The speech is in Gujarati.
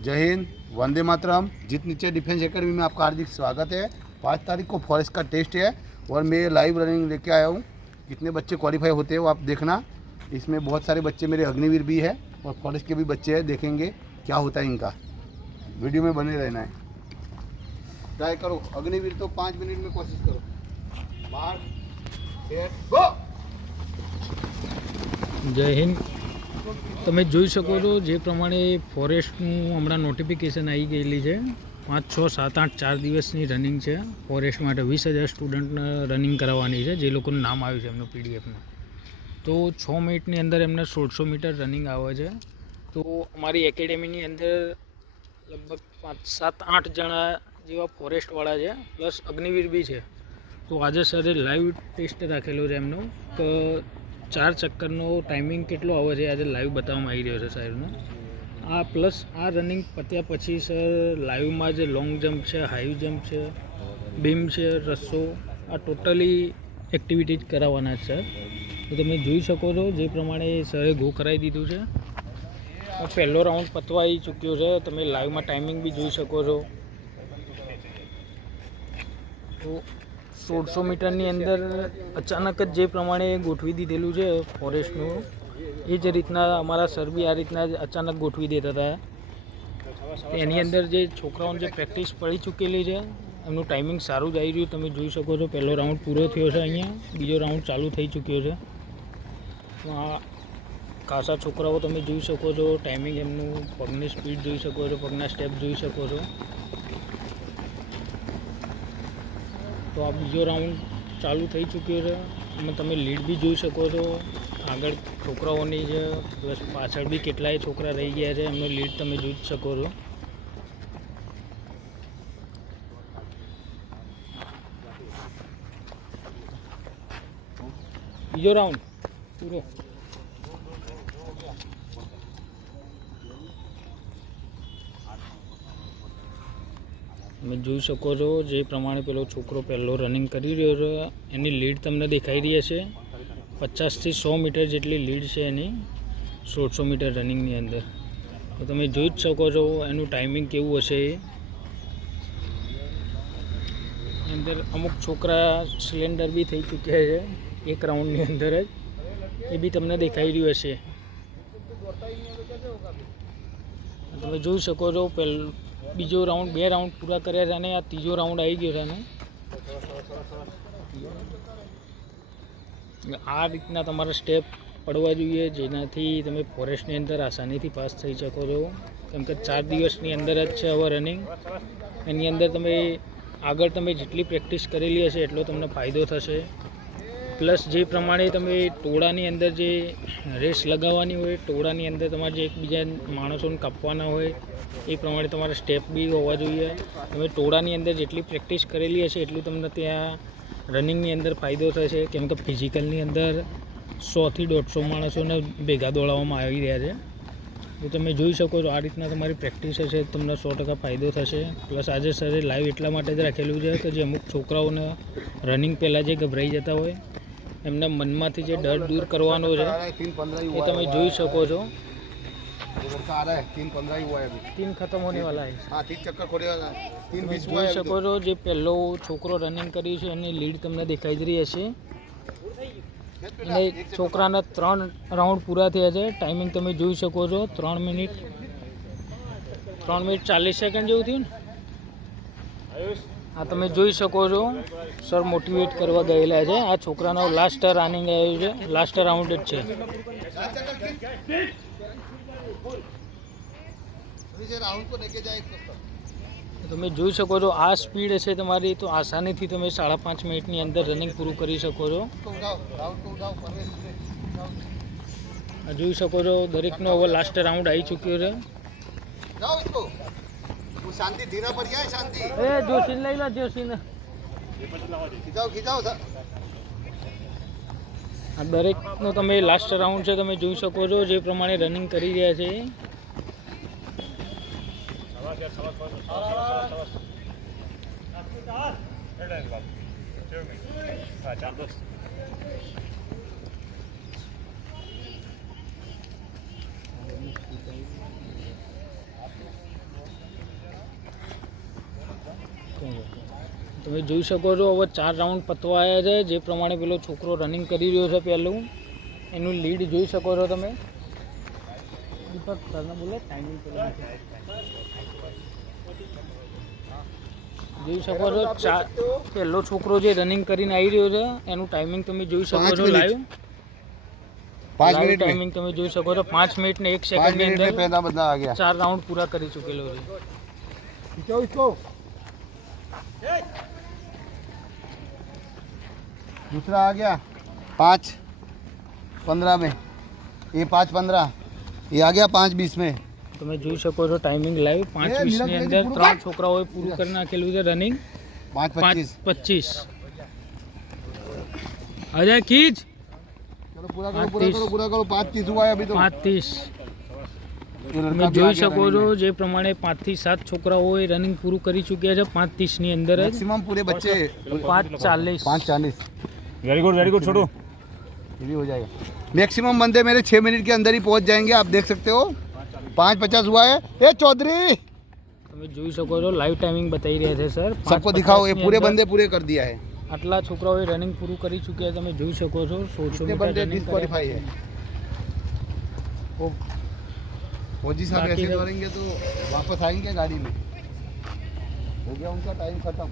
जय हिंद, वंदे मातरम। जीत नीचे डिफेंस एकेडमी में आपका हार्दिक स्वागत है। 5 तारीख को फॉरेस्ट का टेस्ट है और मैं लाइव रनिंग लेके आया हूँ। कितने बच्चे क्वालिफाई होते हैं वो आप देखना। इसमें बहुत सारे बच्चे मेरे अग्निवीर भी है और फॉरेस्ट के भी बच्चे हैं। देखेंगे क्या होता है इनका। वीडियो में बने रहना है। ट्राई करो अग्निवीर तो 5 मिनट में कोशिश करो। बाहर सेट गो। जय हिंद। તમે જોઈ શકો છો જે પ્રમાણે ફોરેસ્ટનું હમણાં નોટિફિકેશન આવી ગયેલી છે। 5, 6, 7, 8 4 દિવસની રનિંગ છે ફોરેસ્ટ માટે। 20,000 સ્ટુડન્ટને રનિંગ કરાવવાની છે જે લોકોનું નામ આવ્યું છે એમનું પીડીએફમાં। તો 6 મિનિટની અંદર એમને 1600 મીટર રનિંગ આવે છે। તો અમારી એકેડેમીની અંદર લગભગ 5, 7, 8 જણા જેવા ફોરેસ્ટવાળા છે પ્લસ અગ્નિવીર બી છે। તો આજે સરે લાઈવ ટેસ્ટ રાખેલો છે એમનો કે 4 ચક્કરનો ટાઈમિંગ કેટલો આવે છે આજે લાઈવ બતાવવામાં આવી રહ્યો છે સાહેબનો। આ પ્લસ આ રનિંગ પત્યા પછી સર લાઈવમાં જે લોંગ જમ્પ છે, હાઈ જમ્પ છે, બીમ છે, રસ્સો, આ ટોટલી એક્ટિવિટીઝ કરાવવાના છે સર। તો તમે જોઈ શકો છો જે પ્રમાણે સરે ગો કરાવી દીધું છે। પહેલો રાઉન્ડ પતવાઈ ચૂક્યો છે। તમે લાઈવમાં ટાઈમિંગ બી જોઈ શકો છો। તો 1600 મીટરની અંદર અચાનક જ જે પ્રમાણે ગોઠવી દીધેલું છે ફોરેસ્ટનું એ જ રીતના અમારા સર બી આ રીતના જ અચાનક ગોઠવી દેતા હતા। એની અંદર જે છોકરાઓને જે પ્રેક્ટિસ પડી ચૂકેલી છે એમનું ટાઈમિંગ સારું જ આવી રહ્યું તમે જોઈ શકો છો। પહેલો રાઉન્ડ પૂરો થયો છે, અહીંયા બીજો રાઉન્ડ ચાલુ થઈ ચૂક્યો છે। તો આ ખાસા છોકરાઓ તમે જોઈ શકો છો। ટાઈમિંગ એમનું, પગની સ્પીડ જોઈ શકો છો, પગના સ્ટેપ જોઈ શકો છો। તો આ બીજો રાઉન્ડ ચાલુ થઈ ચૂક્યો છે। એમાં તમે લીડ બી જોઈ શકો છો। આગળ છોકરાઓની છે પ્લસ પાછળ બી કેટલાય છોકરા રહી ગયા છે એમનો લીડ તમે જોઈ જ શકો છો। બીજો રાઉન્ડ પૂરો। તમે જોઈ શકો છો જે પ્રમાણે પેલો છોકરો પહેલો રનિંગ કરી રહ્યો છે એની લીડ તમને દેખાઈ રહી હશે। 50થી 100 મીટર જેટલી લીડ છે એની 1600 મીટર રનિંગની અંદર। તો તમે જોઈ જ શકો છો એનું ટાઈમિંગ કેવું હશે। એની અંદર અમુક છોકરા સિલેન્ડર બી થઈ ચૂક્યા છે એક રાઉન્ડની અંદર જ, એ બી તમને દેખાઈ રહ્યું હશે। તમે જોઈ શકો છો બીજો રાઉન્ડ, 2 રાઉન્ડ પૂરા કર્યા છે અને આ ત્રીજો રાઉન્ડ આવી ગયો છે એનો। આ રીતના તમારા સ્ટેપ પડવા જોઈએ જેનાથી તમે ફોરેસ્ટની અંદર આસાનીથી પાસ થઈ શકો છો। કેમ કે 4 દિવસની અંદર જ છે હવે રનિંગ। એની અંદર તમે આગળ તમે જેટલી પ્રેક્ટિસ કરેલી હશે એટલો તમને ફાયદો થશે। પ્લસ જે પ્રમાણે તમે ટોળાની અંદર જે રેસ લગાવવાની હોય, ટોળાની અંદર તમારે જે એકબીજા માણસોને કાપવાના હોય એ પ્રમાણે તમારા સ્ટેપ બી હોવા જોઈએ। તમે ટોળાની અંદર જેટલી પ્રેક્ટિસ કરેલી હશે એટલું તમને ત્યાં રનિંગની અંદર ફાયદો થશે। કેમ કે ફિઝિકલની અંદર 100થી 150 માણસોને ભેગા દોડાવવામાં આવી રહ્યા છે। તો તમે જોઈ શકો છો આ રીતના તમારી પ્રેક્ટિસ હશે તમને 100% ફાયદો થશે। પ્લસ આજે સરે લાઈવ એટલા માટે જ રાખેલું છે કે જે અમુક છોકરાઓને રનિંગ પહેલાં જે ગભરાઈ જતા હોય એમના મનમાંથી જે ડર દૂર કરવાનો છે એ તમે જોઈ શકો છો। 3 खत्म होने वाला है। हाँ 3 चक्कर खोले वाला 3:20 જોઈ શકો છો જે પહેલો છોકરો રનિંગ કર્યું છે એની લીડ તમને દેખાઈ જ રહી હશે। અને છોકરાના 3 રાઉન્ડ પૂરા થયા છે। ટાઈમિંગ તમે જોઈ શકો છો 3 મિનિટ 40 સેકન્ડ જેવું થયું ને। આ તમે જોઈ શકો છો સર મોટિવેટ કરવા ગયેલા છે। આ છોકરાનો લાસ્ટ રનિંગ આવ્યું છે, લાસ્ટ રાઉન્ડ જ છે। તમે જોઈ શકો છો આ સ્પીડ હશે તમારી તો આસાનીથી તમે 5.5 મિનિટની અંદર રનિંગ પૂરું કરી શકો છો। આ જોઈ શકો છો દરેકનો હવે લાસ્ટ રાઉન્ડ આવી ચૂક્યો છે। शांति धीरा पर जाए शांति ए जोशीन लई लो जोशीन खिंचाओ આ દરેકનો તમે લાસ્ટ રાઉન્ડ છે તમે જોઈ શકો છો જે પ્રમાણે રનિંગ કરી રહ્યા છે। તમે જોઈ શકો છો હવે 4 રાઉન્ડ પતવા આવ્યા છે. જે પ્રમાણે પેલો છોકરો રનિંગ કરી રહ્યો છે પહેલું એનું લીડ જોઈ શકો છો તમે. દીપક સરને બોલે ટાઈમિંગ જોઈ શકો છો. પહેલો છોકરો જે રનિંગ કરીને આવી રહ્યો છે એનું ટાઈમિંગ તમે જોઈ શકો છો. લાઈવ 5 मिनट में ટાઈમિંગ તમે જોઈ શકો છો. 5 મિનિટ ને 1 5 સેકન્ડ ની मिनट में અંદર पहला बंदा आ गया 4 રાઉન્ડ પૂરા કરી ચૂકેલો છે. इसको दूसरा आ गया 5:15 में, ये 5:15, ये आ गया 5:20 में. તમે જોઈ શકો છો ટાઈમિંગ લાઈવ 5:20 ની અંદર 3 છોકરાઓએ પૂરું કરી નાખેલું છે રનિંગ. 5:25. 5:25 અજય ખીચ. चलो पूरा करो 5:30 हुआ है अभी तो. 5:30 ये તમે लड़का भी आ જોઈ गया શકો running છો में. જે પ્રમાણે 5 થી 7 છોકરાઓએ રનિંગ પૂરું કરી ચૂક્યા છે 5:30 ની અંદર જ. मैक्सिमम पूरे बच्चे 5:40 5:40 वेरी गुड छोटू. ये भी हो जाएगा. मैक्सिमम बंदे मेरे 6 मिनट के अंदर ही पहुंच जाएंगे. आप देख सकते हो 5:50 हुआ है. ए चौधरी તમે જોઈ શકો છો લાઈવ ટાઈમિંગ બતાવી રહ્યા છે સર. सबको दिखाओ, ये पूरे बंदे पूरे कर दिया है. આટલા છોકરાઓએ રનિંગ પૂરું કરી ચૂક્યા તમે જોઈ શકો છો. 100 कितने મીટર बंदे રનિંગ डिस्क्वालीफाई है. फौजी साहब बाकी ऐसे सब- करेंगे तो वापस आएंगे गाड़ी में. हो गया उनका टाइम खत्म.